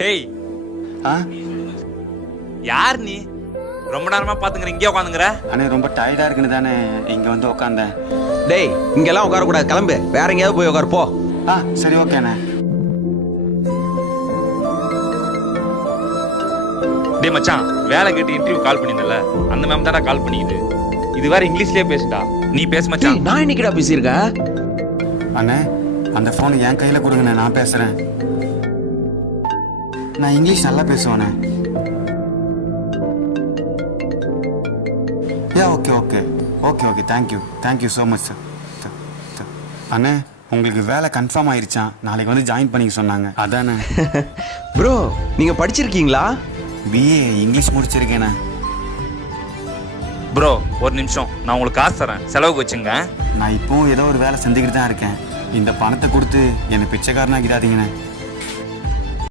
Hey, ஆ யார் நீ? ரொம்ப நேரமா பாத்துங்கற இங்கே உட்காந்துங்கற. அண்ணே ரொம்ப டயர்டா இருக்குன்னு தானே இங்க வந்து உட்காந்தேன். டேய் இங்கெல்லாம் உட்காரக்கூடாது, கிளம்பு, வேற எங்கேயாவது போய் உட்காரு போ. ஆ சரி ஓகேண்ணே. டேய் மச்சான், வேலை கேட்டு இன்டர்வியூ கால் பண்ணிருந்தல, அந்த மேம் தான்டா கால் பண்ணிக்குது. இது வேற இங்கிலீஷ்லயே பேசுடா. நீ பேச மச்சான். நான் இன்னைக்குடா பேசியிருக்கேன். அண்ணே அந்த ஃபோன் என் கையில கொடுங்கண்ணே, நான் பேசுறேன். நான் இங்கிலீஷ் நல்லா பேசுவேண்ணே. Yeah okay okay okay okay thank you so much sir. அண்ணே உங்களுக்கு வேலை கன்ஃபார்ம் ஆயிருச்சான், நாளைக்கு வந்து ஜாயின் பண்ணிக்க சொன்னாங்க. அதானே ப்ரோ நீங்க படிச்சிருக்கீங்களா? BA English முடிச்சிருக்கேண்ணே. ப்ரோ ஒரு நிமிஷம், நான் உங்களுக்கு காசு தரேன், செலவுக்கு வச்சுங்க. நான் இப்போவும் ஏதோ ஒரு வேலை செஞ்சுக்கிட்டு தான் இருக்கேன். இந்த பணத்தை கொடுத்து என்னை பிச்சைக்காரனாக்கிடாதீங்கண்ணே.